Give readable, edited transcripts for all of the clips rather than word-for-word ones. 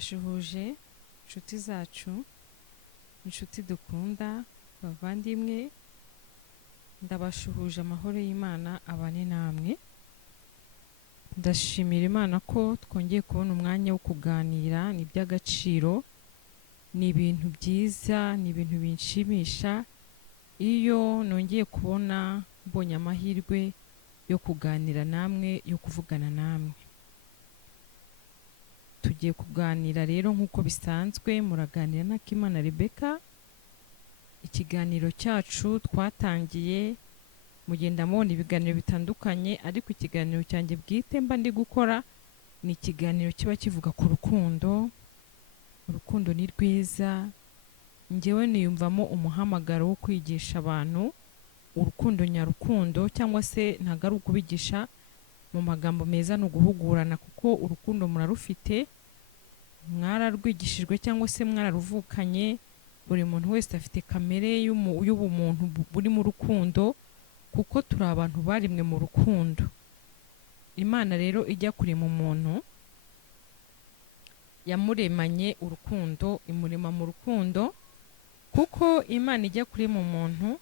Ndabashuhuje inshuti zacu, inshuti dukunda, bavandimwe, ndabashuhuje amahoro y'Imana abane namwe. Ndashimira Imana ko twongeye kubona umwanya wo kuganira, ni by'agaciro, ni ibintu byiza, ni ibintu binshimisha iyo nongeye kubona mbonye amahirwe yo kuganira namwe, yo kuvugana namwe. Tugiye kuganira rero nk'uko bisanzwe, muraganira na Kimana Rebecca. Ikiganiro cyacu twatangiye mugenda mubona ibiganiro bitandukanye, ariko ikiganiro cyanjye bwite mba ndi gukora ni ikiganiro kiba kivuga ku rukundo. Urukundo ni rwiza, njyewe niyumvamo umuhamagaro wo kwigisha abantu urukundo nyarukundo, cyangwa se ntago ari ukubigisha mu magambo meza, ni uguhugurana, kuko urukundo murarufite, mwararwigishijwe cyangwa se mwararuvukanye. Buri muntu wese afite kamere y'ubumuntu buri mu rukundo, kuko turi abantu barimwe mu rukundo. Imana rero ijya kurema umuntu yamuremanye urukundo, imurema mu rukundo, kuko Imana ijya kurema umuntu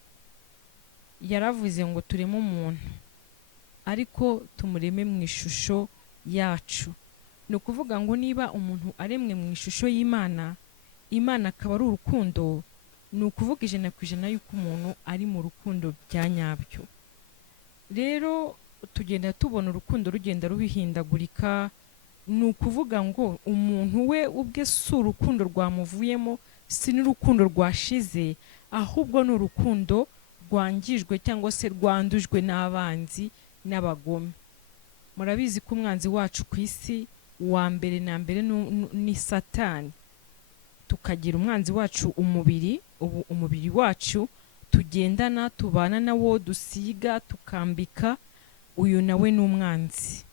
yaravuze ngo tureme umuntu ariko tumureme mu ishusho yacu. Ni ukuvuga ngo niba umuntu aremwe mu ishusho y'Imana, Imana akaba ari urukundo, ni ukuvuga 100% yuko umuntu ari mu rukundo bya nyabyo. Rero tugenda tubona urukundo rugenda rubihindagurika, ni ukuvuga ngo umuntu we ubwe si urukundo rwamuvuyemo, si n'urukundo rwashize, ahubwo ni urukundo rwangijwe cyangwa se rwandujwe n'abanzi n'abagome. Murabizi ko umwanzi wacu ku isi wa mbere na mbere ni Satani. Tukagira umwanzi wacu umubiri, ubu umubiri wacu tugendana, tubana nawo, dusiga, tukambika, uyu nawe ni umwanzi.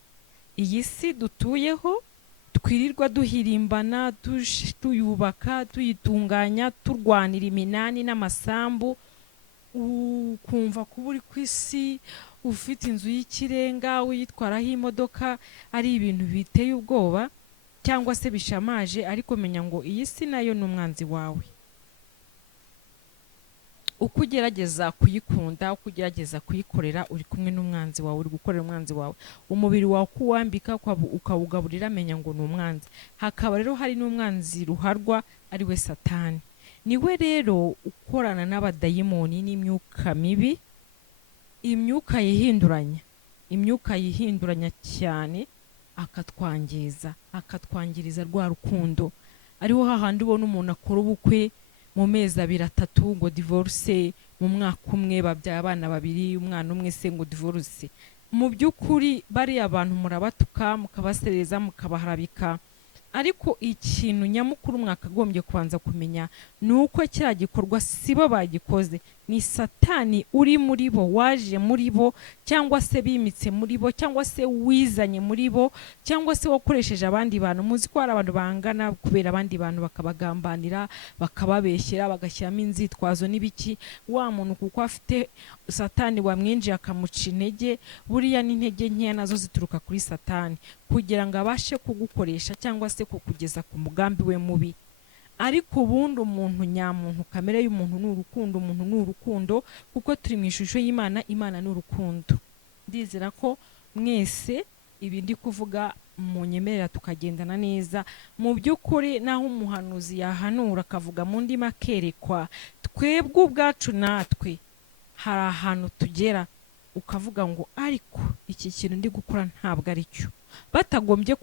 Iyi si dutuyeho twirirwa duhirimbana, tuyubaka, tuyitunganya, turwanira iminani n'amasambu, ukumva kuba uri ku isi ufite inzu y'ikirenga, uyitwaraho imodoka, ari ibintu biteye ubwoba cyangwa se bishamaje, ariko menya ngo iyi si nayo ni umwanzi wawe. Uko ugerageza kuyikunda, uko ugerageza kuyikorera, uri kumwe n'umwanzi wawe, uri gukorera umwanzi wawe. Umubiri wawe kuwambika ukawugaburira, menya ngo ni umwanzi. Hakaba rero hari n'umwanzi ruharwa, ari we Satani. Niwe rero ukorana n'abadayimoni n'imyuka mibi, imyuka yihinduranya cyane, akatwangiriza rwa rukundo. Ariho hahandi ubona umuntu akora ubukwe mu mezi 2-3 ngo divorce, mu mwaka umwe babyaye abana 2, umwana umwe se ngo divorce. Mu by'ukuri bari abantu murabatuka, mukabasereza, mukabaharabika, ariko ikintu nyamukuru mwakagombye kubanza kumenya ni uko kiriya gikorwa sibo bagikoze, ni Satani uri muri bo, waje muri bo, cyangwa se bimitse muri bo, cyangwa se wizanye muri bo, cyangwa se wakoresheje abandi bantu. Muzi ko hari abantu bangana kubera abandi bantu bakabagambanira, bakababeshyera, bagashyiramo inzitwazo n'ibiki. Wa muntu kuko afite Satani wamwinjiye akamuca intege, buriya n'intege nkeya nazo zituruka kuri Satani, kugira ngo abashe kugukoresha cyangwa se kukugeza ku mugambi we mubi. Ariko ubundi umuntu nyamuntu, kamere y'umuntu ni urukundo, umuntu ni urukundo, kuko turi mu ishusho y'Imana, Imana ni urukundo. Ndizera ko mwese ibi ndi kuvuga munyemerera tukagendana neza. Mu by'ukuri naho umuhanuzi yahanura akavuga mu ndimi akerekwa, twebwe ubwacu natwe hari ahantu tugera ukavuga ngo ariko iki kintu ndi gukora ntabwo ari cyo, batagombye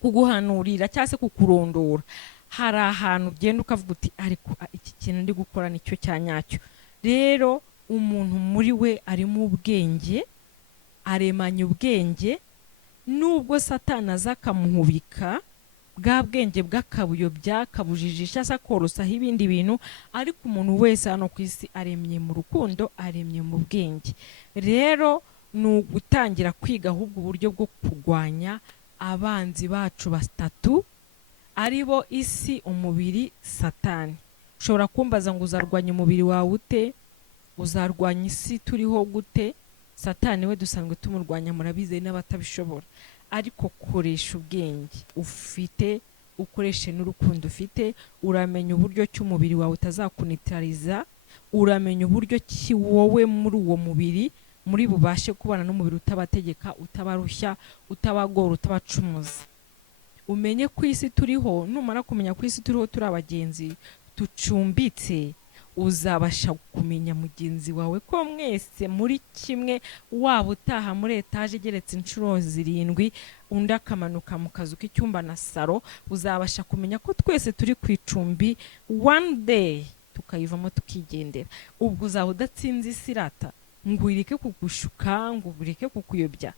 kuguhanurira cyangwa se kukurondora. Hari ahantu ugenda ukavuga uti ariko iki kintu ndi gukora nicyo cya nyacyo. Rero umuntu muri we arimo ubwenge, aremanya ubwenge, nubwo Satani aza akamuhubika bwa bwenge bw'akabuyobya, kabujijisha, se akorosaho ibindi bintu, ariko umuntu wese hano ku isi aremye mu rukundo, aremye mu bwenge. Rero ni ugutangira kwiga ahubwo uburyo bwo kurwanya abanzi bacu batatu, aribo isi, umubiri, Satani. Ushobora kumbaza ngo uzarwanya umubiri wawe ute, uzarwanya isi turiho gute? Satani we dusanzwe tumurwanya, murabize n'abatabishobora. ariko koresha ubwenge ufite, ukoreshe n'urukundo ufite, uramenya uburyo cy'umubiri wawe utazakunitariza, uramenya uburyo ki wowe muri uwo mubiri muri bubashe kubana n'umubiri utabategeka, utabarushya, utabagora, utabacumuza. Umenye ku isi turiho, numara kumenya ku isi turiho turi abagenzi tucumbitse, uzabasha kumenya mugenzi wawe ko mwese muri kimwe, waba utaha muri etaje igeretse inshuro 7 undi akamanuka mu kazu k'icyumba na saro, uzabasha kumenya ko twese turi ku icumbi, one day tukayivamo tukigendera. Ubwo uzaba udatsinze isirata ngo ureke kugushuka, ngo ureke kukuyobya.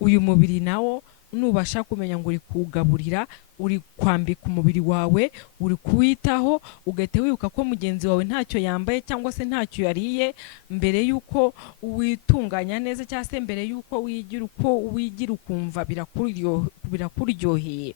Uyu mubiri nawo nubasha kumenya ngo uri kugaburira, uri kwambika umubiri wawe, uri kuwitaho, ugahita wibuka ko mugenzi wawe ntacyo yambaye cyangwa se ntacyo yariye, mbere yuko witunganya neza cyangwa se mbere yuko wigira ukumva birakuryoheye,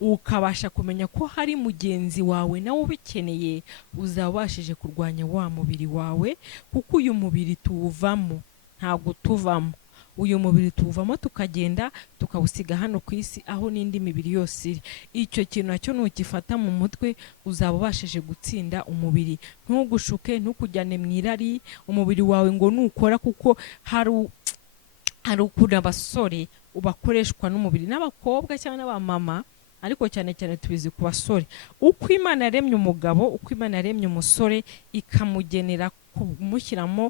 ukabasha kumenya ko hari mugenzi wawe nawe ubikeneye, uzabashije kurwanya wa mubiri wawe, kuko uyu mubiri tuwuvamo, ntabwo tuvamo. Uyu mubiri tuwuvamo tukagenda tukawusiga hano ku isi aho n'indi mibiri yose iri. Icyo kintu nacyo nukifata mu mutwe, uzaba ubashije gutsinda umubiri. Ntugushuke, ntukujyane mu irari umubiri wawe ngo nukora, kuko hari ukuntu abasore ubakoreshwa n'umubiri, n'abakobwa cyangwa n'abamama, ariko cyane cyane tubizi ku basore. Uko Imana yaremye umugabo, uko Imana yaremye umusore, ikamugenera kumushyiramo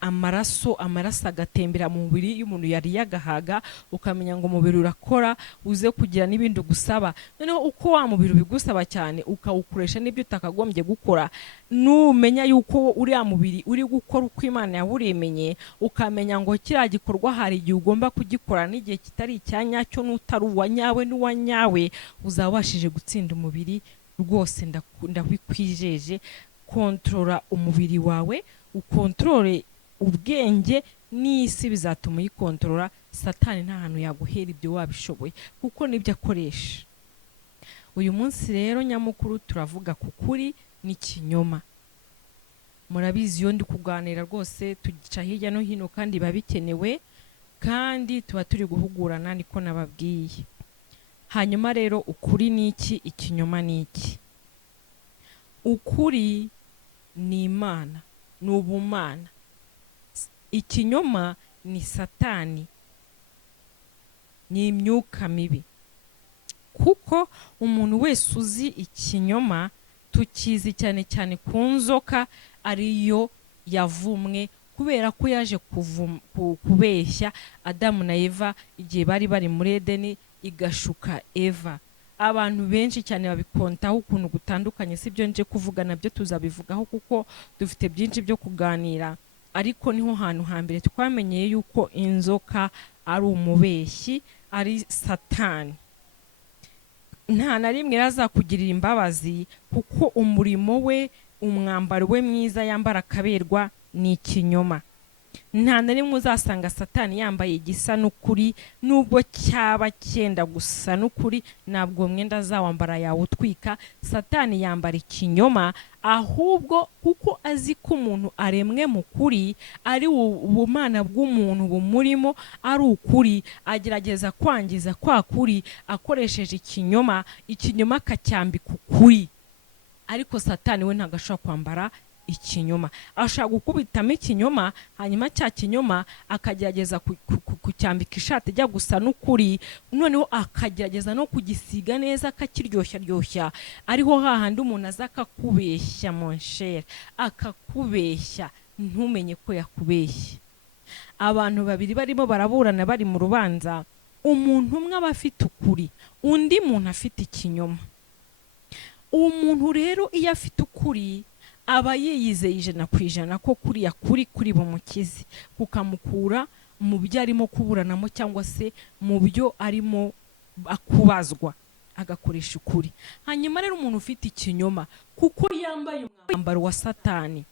amaraso agatembera mu mubiri y'umuntu yari yagahaga, ukamenya ngo umubiri urakora, uze kugira n'ibindi ugusaba. Noneho uko wa mubiri ubigusaba cyane ukawukoresha n'ibyo utakagombye gukora, numenya yuko uriya mubiri uri gukora uko Imana yawuremenye, ukamenya ngo kiriya gikorwa hari igihe ugomba kugikora n'igihe kitari icyanyacyo, n'utari uwanyawe n'uwanyawe, uzabashije gutsinda umubiri rwose. Ndabikwijeje. Kontrola umubiri wawe, ukontrole ubwenge n'isi, bizatuma uyikontorora. Satani nta hantu yaguhera ibyo wabishoboye, kuko nibyo akoresha. Uyu munsi rero nyamukuru turavuga ku kuri n'ikinyoma. Murabizi iyo ndi kuganira rwose tugica hirya no hino, kandi biba bikenewe, kandi tuba turi guhugurana, niko nababwiye. Hanyuma rero ukuri ni iki, ikinyoma ni iki? Ukuri ni Imana, ni ubumana. Ikinyoma ni Satani, ni imyuka mibi. Kuko umuntu wese uzi ikinyoma, tukizi cyane cyane ku nzoka, ariyo yavumwe kubera ko yaje kubeshya Adamu na Eva igihe bari muri Edeni, igashuka Eva. Abantu benshi cyane babikontaho ukuntu gutandukanye, sibyo nje kuvuga, nabyo tuzabivugaho kuko dufite byinshi byo kuganira. Ariko niho hantu hambere twamenyeye yuko inzoka ari umubeshyi, ari Satani. Nta na rimwe yazakugirira imbabazi, kuko umurimo we, umwambaro we mwiza yambara akaberwa, ni ikinyoma. Nta na rimwe uzasanga Satani yambaye igisa n'ukuri, nubwo cyaba cyenda gusa n'ukuri, ntabwo mwenda azawambara yawutwika. Satani yambara ikinyoma, ahubwo kuko azi ko umuntu aremwe mu kuri, ari ubumana bw'umuntu bumurimo ari ukuri, agerageza kwangiza kwa kuri akoresheje ikinyoma, ikinyoma akacyambika ukuri. Ariko Satani we ntabwo ashobora kwambara ikinyoma. Ashaka gukubitamo ikinyoma, hanyuma cya kinyoma akagerageza kucyambika ishati ijya gusa n'ukuri, noneho akagerageza no kugisiga neza, akakiryoshya, ariho hahandi umuntu aza akakubeshya mon cher, akakubeshya ntumenye ko yakubeshya. Abantu babiri barimo baraburana, bari mu rubanza, umuntu umwe aba afite ukuri, undi muntu afite ikinyoma. Umuntu rero iyo afite ukuri, aba yiyizeye 100% ko kuriya kuri bumukize, kukamukura mu byo arimo kuburanamo cyangwa se mu byo arimo akubazwa, agakoresha ukuri. Hanyuma rero umuntu ufite ikinyoma, kuko yambaye umwambaro wa Satani,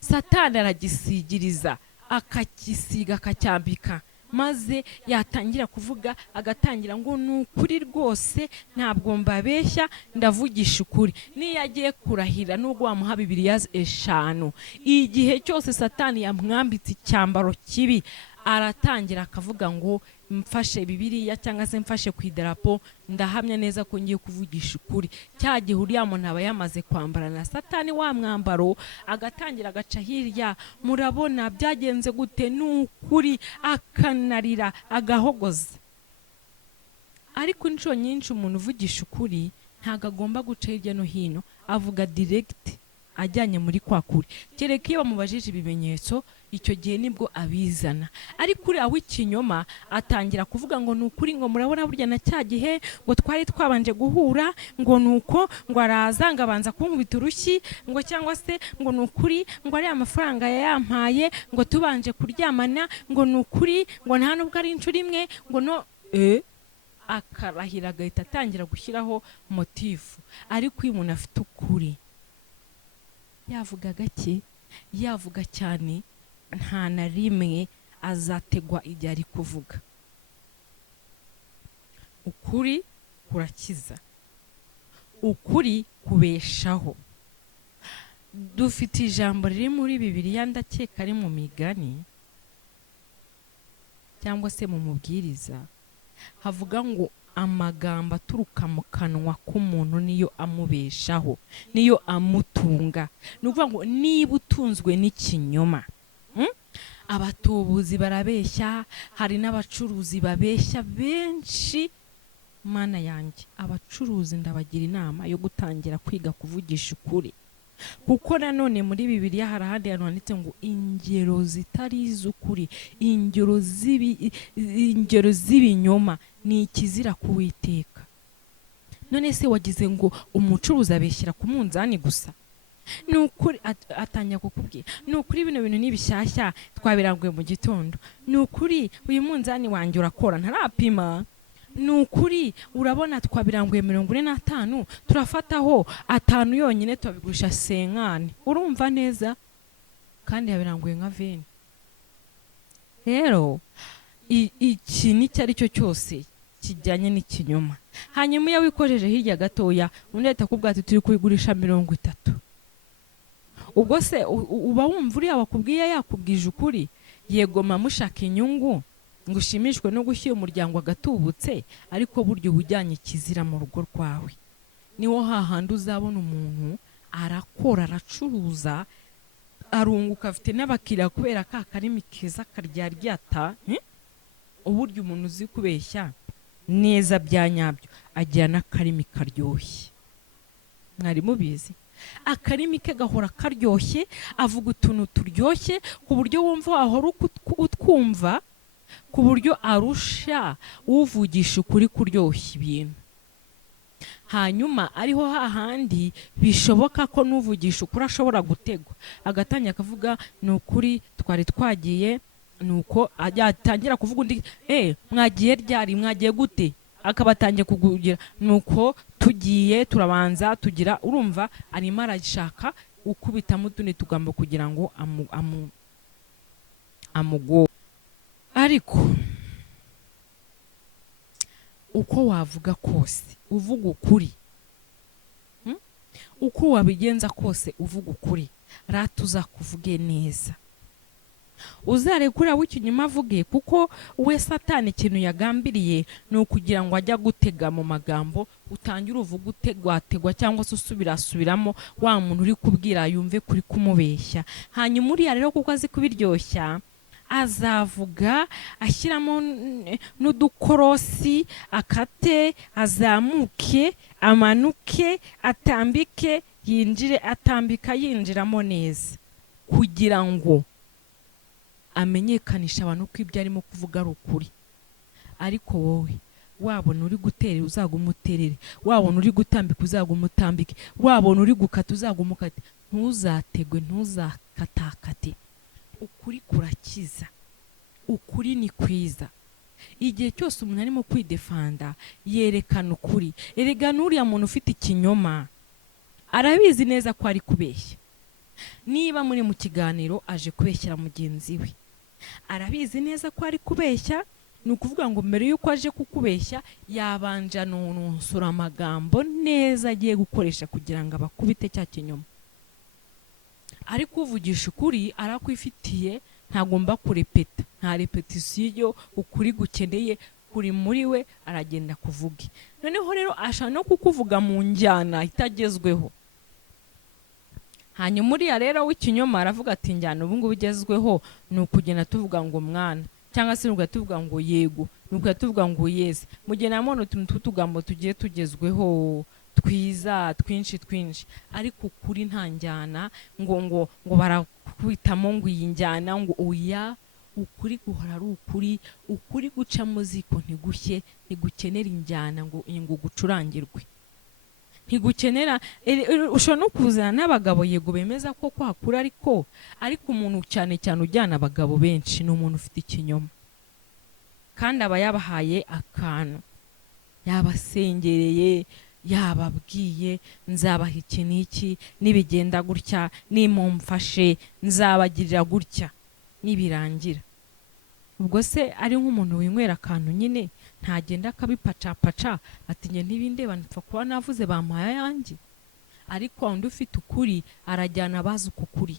Satani aragisigiriza, akakisiga, akacyambika, maze yatangira kuvuga, agatangira ngo nukuri rwose, ntabwo mbabeshya, ndavugisha ukuri. Niyo agiye kurahira, nubwo wamuha Bibiliya 5, igihe cyose Satani yamwambitse icyambaro kibi, aratangira akavuga ngo mfashe bibiliya cyangwa se mfashe ku idarapo ndahamya neza ko ngiye kuvugisha ukuri. Cya gihe uriya muntu aba yamaze kwambara na satani wa mwambaro agatangira agaca hirya, murabona byagenze gute, n'ukuri, akanarira agahogoza. Ariko inshuro nyinshi umuntu uvugisha ukuri ntago agomba guca hirya no hino, avuga direct ajyanye muri kwa kuri. Kereka iyo bamubajije ibimenyetso, icyo gihe nibwo abizana. Ariko uriya w'ikinyoma atangira kuvuga ngo ni ukuri, ngo murabona burya na cya gihe ngo twari twabanje guhura, ngo nuko ngo araza ngo abanza kunkubita urushyi, ngo cyangwa se ngo ni ukuri ngo ari amafaranga yayampaye ngo tubanje kuryamana, ngo ni ukuri ngo nta nubwo ari inshuro imwe ngo no akarahira agahita atangira gushyiraho motifu. Ariko iyo umuntu afite ukuri yavuga gake, yavuga cyane, nta na rimwe azategwa ibyo ari kuvuga. Ukuri kurakiza, ukuri kubeshaho. Dufite ijambo riri muri Bibiliya, ndakeka ari mu Migani cyangwa se mu Mubwiriza, havuga ngo amagambo aturuka mu kanwa k'umuntu niyo amubeshaho, niyo amutunga. Ni ukuvuga ngo niba utunzwe n'ikinyoma, abatubuzi barabeshya, hari n'abacuruzi babeshya benshi. Mana yanjye, abacuruzi ndabagira inama yo gutangira kwiga kuvugisha ukuri, kuko nanone muri Bibiliya hari ahandi hantu handitse ngo ingero zitari iz'ukuri, ingero z'ibinyoma ni ikizira kuwiteka. None se wagize ngo umucuruzi abeshyira ku munzani gusa? Ni ukuri atangira kukubwira, ni ukuri bino bintu n'ibishyashya twabiranguye mu gitondo, ni ukuri uyu munzani wanjye urakora ntarapima, ni ukuri urabona twabiranguye 45 turafataho 5 yonyine tubigurisha 50. Urumva neza? Kandi yabiranguye nka 20. Rero iki ni cyari cyo cyose kijyanye n'ikinyoma. Hanyuma iyo wikojeje hirya gatoya undi ahita akubwira ati turi kubigurisha 30. Ubwo se uba wumva uriya wakubwiye yakubwije ukuri? Yego mushaka inyungu ngo ushimishwe no gushyira umuryango agatubutse, ariko buryo ubujyanye kizira mu rugo rwawe. Niho hahandi uzabona umuntu arakora, aracuruza, arunguka, afite n'abakiriya kubera ka karimi keza karyaryata. Uburyo umuntu uzi kubeshya neza bya nyabyo agira n'akarimi karyoshye. Mwari mubizi? Akarimi ke gahora karyoshye, avuga utuntu turyoshye ku buryo wumva wahora utwumva, ku buryo arusha uvugisha ukuri kuryoshya ibintu. Hanyuma ariho hahandi bishoboka ko n'uvugisha ukuri ashobora gutegwa, agatangira akavuga ni ukuri twari twagiye, nuko atangira kuvuga undi mwagiye ryari, mwagiye gute, akabatangiye kugugira nuko tugiye turabanza tugira. Urumva arimo arashaka ukubitamo utundi tugambo kugira ngo amugo. Ariko uko wavuga kose uvuga ukuri, uko wabigenza kose uvuga ukuri, rata uzakuvuge neza. Uzarekura w'ikinyuma avuge, kuko we Satani ikintu yagambiriye ni ukugira ngo ajya gutega mu magambo, utangira uvuga utegwategwa cyangwa se usubirasubiramo wa muntu uri kubwira yumve kuri kumubeshya. Hanyuma uriya rero kuko azi kubiryoshya, azavuga ashyiramo n'udukorosi, akate, azamuke, amanuke, atambike, yinjire, atambika yinjiramo neza, kugira ngo amenyekanisha abantu ko ibyo arimo kuvuga ari ukuri. Ariko wowe wabona uri guterera uzagumuterere, wabona uri gutambika uzagumutambike, wabona uri gukata uzagumukate. Ntuzategwe, ntuzakatakate. Ukuri kurakiza, ukuri ni kwiza. Igihe cyose umuntu arimo kwidefanda yerekana ukuri. Erega n'uriya muntu ufite ikinyoma arabizi neza ko ari kubeshya. Niba muri mu kiganiro aje kubeshyira mugenzi we, arabizi neza ko ari kubeshya. Ni ukuvuga ngo mbere y'uko aje kukubeshya yabanje anonosora amagambo neza agiye gukoresha kugira ngo abakubite cya kinyoma. Ariko uvugisha ukuri arakwifitiye ntagomba kurepeta, nta repetisiyo ukuri gukeneye kuri muri we, aragenda kuvuge. Noneho rero ashaka no kukuvuga mu njyana itagezweho. Hanyuma uriya rero w'ikinyoma aravuga ati njyana ubu ngubu igezweho ni ukugenda tuvuga ngo mwana, cyangwa se nuko tuvuga ngo yego, nuko tuvuga ngo yesi. Mugena mono utuntu tutugambo tugiye tugezweho twiza twinshi, ariko ukuri nta njyana ngo barakwitamo ngo iyi njyana ngo oya. Ukuri guhora ari ukuri, ukuri guca mu ziko ntigushye, ntigukenera injyana ngo gucurangirwe, ntigukenera. Ushobora no kuzana n'abagabo yego bemeza ko hakura, ariko umuntu cyane ujyana abagabo benshi ni umuntu ufite ikinyoma, kandi aba yabahaye akantu, yabasengereye, yababwiye nzabaha iki n'iki, nibigenda gutya, nimumfashe nzabagirira gutya, nibirangira. Ubwo se ari nk'umuntu winywera akantu nyine, ntagenda akabipacapaca ati njye ntibindeba nipfa kuba navuze bampaye yanjye. Ariko undi ufite ukuri arajyana abazi uko kuri,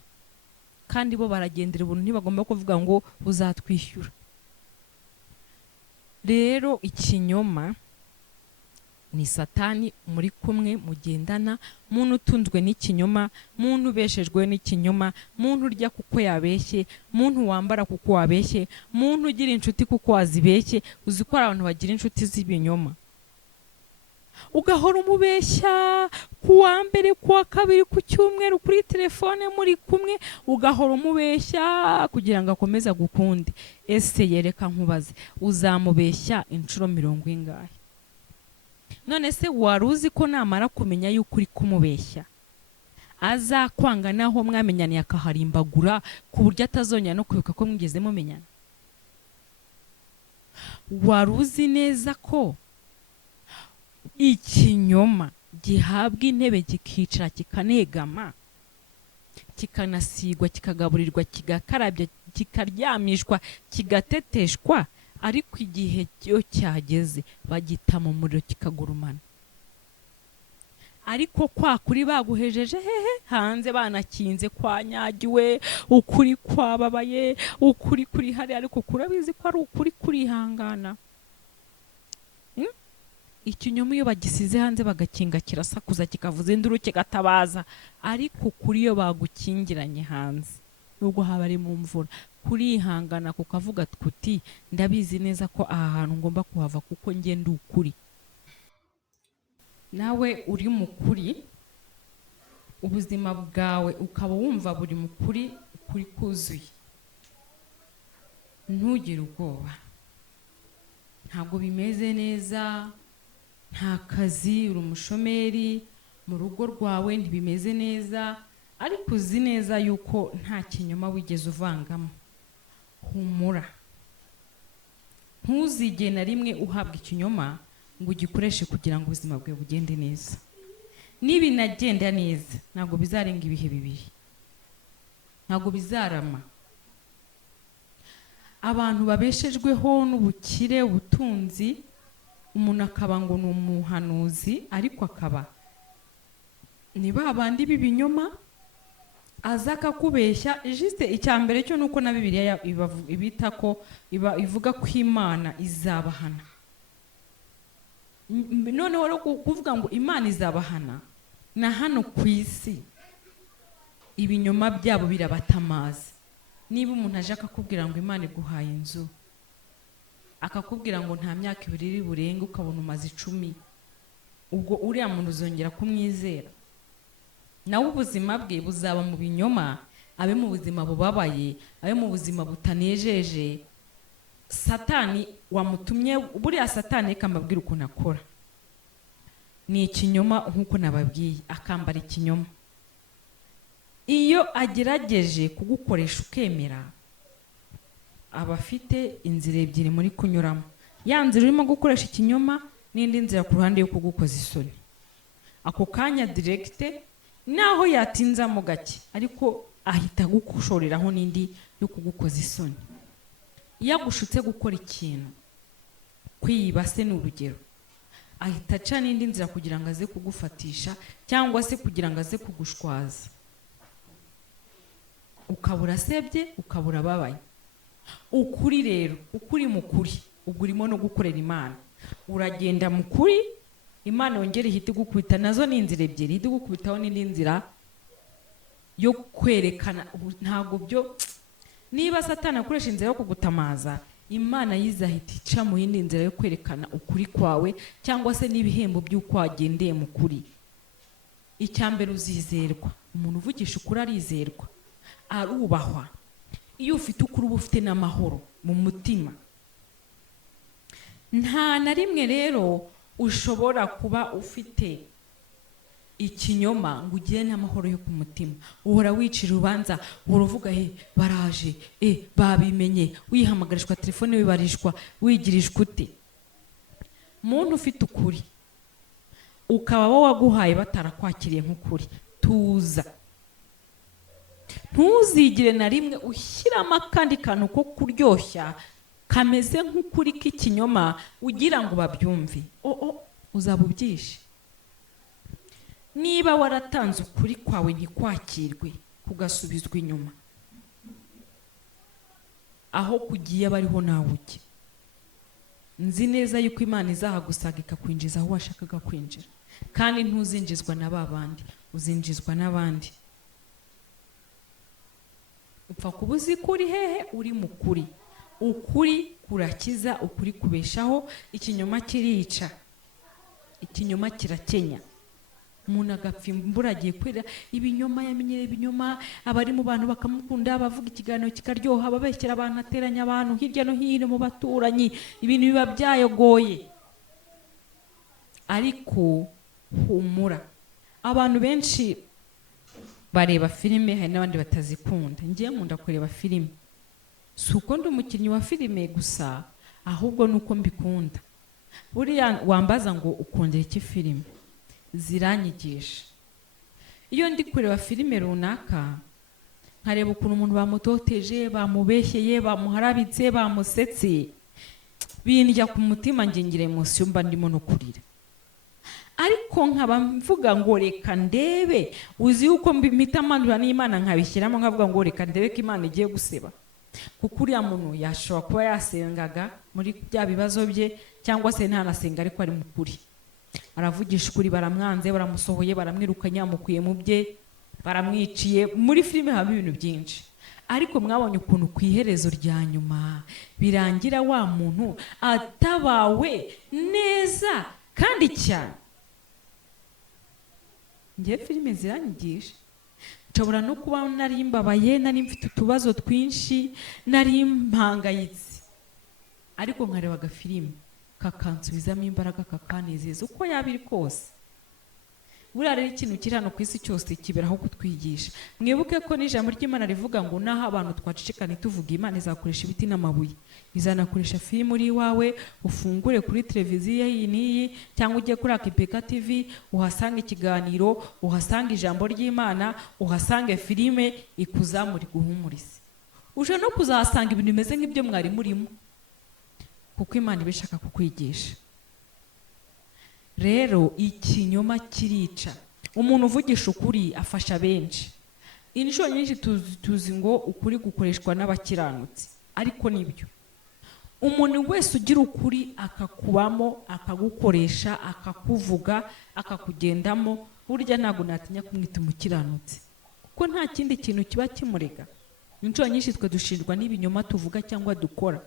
kandi bo baragendera ubuntu, ntibagomba kuvuga ngo uzatwishyura. Rero ikinyoma ni Satani muri kumwe mugendana, muntu utunzwe n'ikinyoma, muntu ubeshejwe n'ikinyoma, muntu urya kuko yabeshye, muntu wambara kuko wabeshye, muntu ugira inshuti kuko wazibeshye. Uzi ko abantu bagira inshuti z'ibinyoma, ugahora umubeshya ku wa mbere, ku wa kabiri, ku cyumweru, kuri telefone muri kumwe, ugahora umubeshya kugira ngo akomeze gukunde. Ese yereka nkubaze, uzamubeshya inshuro 40 ingahe? None se wari uzi ko namara kumenya yuko uri kumubeshya azakwanga naho mwamenyaniye akaharimbagura ku buryo atazongera no kwibuka ko mwigeze mumenyana? Wari uzi neza ko ikinyoma gihabwa intebe kikicara kikanegama, kikanasigwa, kikagaburirwa, kigakarabya, kikaryamishwa, kigateteshwa, ariko igihe cyo cyageze bagita mu muriro kikagurumana? Ariko kwa kuri baguhejeje hehe hanze, banakinze, kwanyagiwe, ukuri kwababaye, ukuri kuri hari, ariko kurabizi ko ari ukuri kurihangana. Ikinyoma iyo bagisize hanze bagakinga kirasakuza, kikavuza induru, kigatabaza, ariko kuri iyo bagukingiranye hanze, nubwo haba ari mu mvura, kurihangana kukavuga tuti ndabizi neza ko aha hantu ngomba kuhava kuko ngenda ukuri. Nawe uri mukuri, ubuzima bwawe ukaba wumva buri mukuri, ukuri kuzuye, ntugire ubwoba. Ntabwo bimeze neza, nta kazi, uri umushomeri, mu rugo rwawe ntibimeze neza, ariko uzi neza yuko nta kinyoma wigeze uvangamo. Humura, ntuzigere na rimwe uhabwa ikinyoma ngo ugikoreshe kugira ngo ubuzima bwawe bugende neza. Nibinagenda neza ntabwo bizarenga ibihe bibiri, ntabwo bizarama. Abantu babeshejweho n'ubukire, ubutunzi, umuntu akaba ngo ni umuhanuzi, ariko akaba ni babandi b'ibinyoma, aza akakubeshya. Juste icyambere cyo nuko na Bibiliya ibita ko ivuga ko Imana izabahana. Noneho rero kuvuga ngo Imana izabahana, na hano ku isi ibinyoma byabo birabatamaza. Niba umuntu aje akakubwira ngo Imana iguhaye inzu, akakubwira ngo nta myaka 2 iri burenge, ukabona umaze 10, ubwo uriya muntu uzongera kumwizera? Nawe ubuzima bwe buzaba mu binyoma, abe mu buzima bubabaye, abe mu buzima butanejeje. Satani wamutumye, buriya Satani kamabwira ukuntu akora ni ikinyoma, nkuko nababwiye, akambara ikinyoma. Iyo agerageje kugukoresha ukemera, aba afite inzira ebyiri muri kunyuramo. Ya nzira urimo gukoresha ikinyoma n'indi nzira ku ruhande yo kugukoza isoni. Ako kanya directe naho yatinzamo gake, ariko ahita gukushoreraho n'indi yo kugukoza isoni. Iyo agushutse gukora ikintu, kwiba se ni urugero, ahita aca n'indi nzira kugira ngo aze kugufatisha, cyangwa se kugira ngo aze kugushwaza. ukabura sebye, ukabura babaye. Ukuri rero, ukuri mukuri, ubwo urimo no gukorera Imana. Uragenda mukuri, Imana yongera ihita igukubita. Nazo ni inzira ebyiri, ihita igukubitaho n'indi nzira yo kwerekana. Ntabwo byo, niba Satani akoresha inzira yo kugutamaza, Imana yizahita ica mu yindi nzira yo kwerekana ukuri kwawe, cyangwa se n'ibihembo by'uko wagendeye mu kuri. Icyambere uzizerwa. Umuntu uvugisha ukuri arizerwa, arubahwa. Iyo ufite ukuri uba ufite n'amahoro mu mutima. Nta na rimwe rero ushobora kuba ufite ikinyoma ngo ugire n'amahoro yo ku mutima. Uhora wicira urubanza, uhora uvuga baraje, babimenye, wihamagarishwa telefone, wibarishwa, wigirishwa ute. Muntu ufite ukuri, ukaba wowe waguhaye batarakwakiriye nk'ukuri, tuza. Ntuzigire na rimwe ushyiramo akandi kantu ko kuryoshya kameze nk'ukuri k'ikinyoma ugira ngo babyumve. Uzaba ubyishe. Niba waratanze ukuri kwawe ntikwakirwe, kugasubizwa inyuma, aho kugiye bariho nawe ujya. Nzi neza yuko Imana izahagusaga ikakwinjiza aho washakaga kwinjira, kandi ntuzinjizwa na babandi, uzinjizwa n'abandi. Upfa kuba uzi ko uri hehe, uri mukuri. Ukuri kurakiza, ukuri kubeshaho, ikinyoma kirica, ikinyoma kirakenya. Umuntu agapfa imburagiye kwera ibinyoma, yamenyereye ibinyoma, abari mu bantu bakamukunda, bavuga ikiganiro kikaryoha, babeshyera abantu, ateranya abantu hirya no hino mu baturanyi, ibintu biba byayogoye. Ariko humura. Abantu benshi bareba filime, hari n'abandi batazikunda. Ngiye nkunda kureba filime, si uko ndi umukinnyi wa filime gusa, ahubwo nuko mbikunda. Buriya wambaza ngo ukundira iki filime, ziranyigisha. Iyo ndi kureba filime runaka, nkareba ukuntu umuntu bamutoteje, bamubeshyeye, bamuharabitse, bamusetse, bindya ku mutima, ngira emotion, mba ndimo no kurira. Ariko nkaba mvuga ngo reka ndebe, uzi uko mpita manura n'Imana nkabishyiramo, nkavuga ngo reka ndebe ko Imana igiye guseba. Kuko uriya muntu yashobora kuba yasengaga muri bya bibazo bye, cyangwa se ntanasenga ariko ari mukuri. Aravugisha ukuri, baramwanze, baramusohoye, baramwirukanye, amukuye mu bye, baramwiciye. Muri filime haba ibintu byinshi. Ariko mwabonye ukuntu ku iherezo rya nyuma birangira wa muntu atabawe neza kandi cyane. Ngiye filime ziranyigisha. Nshobora no kuba nari mbabaye, nari mfite utubazo twinshi, nari mpangayitse, ariko nkareba agafilime kakansubizamo imbaraga, kakanezeza uko yabiri kose. Buriya rero ikintu kiri hano ku isi cyose kiberaho kutwigisha. Mwibuke ko n'ijambo ry'Imana rivuga ngo naho abantu twacicika ntituvuge, Imana izakoresha ibiti n'amabuye. Izanakoresha filime uri iwawe, ufungure kuri televiziyo iyi n'iyi, cyangwa ujye kuri Akipeka TV, uhasanga ikiganiro, uhasanga ijambo ry'Imana, uhasanga filime ikuzamura, iguhumurize. Uje no kuzahasanga ibintu bimeze nk'ibyo mwari murimo, kuko Imana ibishaka kukwigisha. Rero ikinyoma kirica. Umuntu uvugisha ukuri afasha benshi. Inshuro nyinshi tuzi ngo ukuri gukoreshwa n'abakiranutsi, ariko nibyo. Umuntu wese ugira ukuri akakubamo, akagukoresha, akakuvuga, akakugendamo, burya ntabwo natinya kumwita umukiranutsi, kuko nta kindi kintu kiba kimurega. Inshuro nyinshi twe dushinjwa n'ibinyoma tuvuga cyangwa dukora.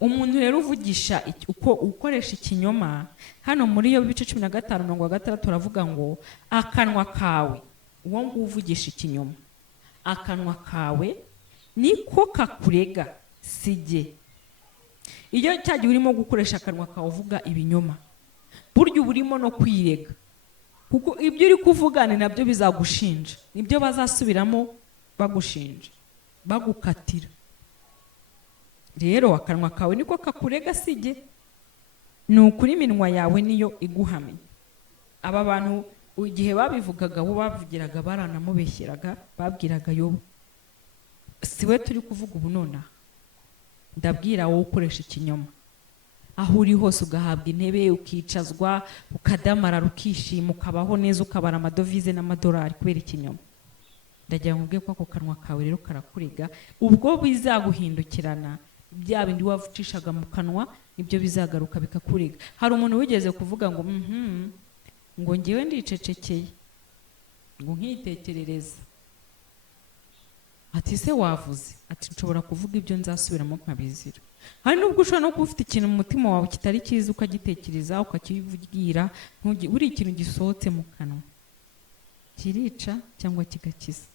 Umuntu rero uvugisha uko ukoresha ikinyoma, hano muri yo bice 15:6 turavuga ngo akanwa kawe, uwo ngo uvugisha ikinyoma, akanwa kawe niko kakurega sije. Iyo cyagiye urimo gukoresha akanwa kawe uvuga ibinyoma, buryo burimo no kwirega, kuko ibyo uri kuvuga ni nabyo bizagushinja, nibyo bazasubiramo bagushinja, bagukatira. Rero akanwa kawe niko kakurega sije, ni ukuri iminwa yawe niyo iguhamye. Aba bantu igihe babivugaga bo bavugiraga baranamubeshyeraga, babwiraga Yobu. Siwe turi kuvuga ubu nona, ndabwira wowe ukoresha ikinyoma. Aho uri hose ugahabwa intebe, ukicazwa, ukadamara, ukishima, ukabaho neza, ukabara amadovize n'amadolari kubera ikinyoma. ndagira ngo ubwe ko ako kanwa kawe rero karakuriga, ubwo bizaguhindukirana bya bindi wavucishaga mu kanwa nibyo bizagaruka bikakuriga. Hari umuntu wigeze kuvuga ngo ngo ngewe ndicecekeye ngo nkitekerereza, ati se wavuze? Ati nshobora kuvuga ibyo nzasubiramo nkabizira. Hari nubwo ushobora no kuba ufite ikintu mu mutima wawe kitari cyiza ukagitekereza ukakivugira, buri ikintu gisohotse mu kanwa kirica cyangwa kigakiza.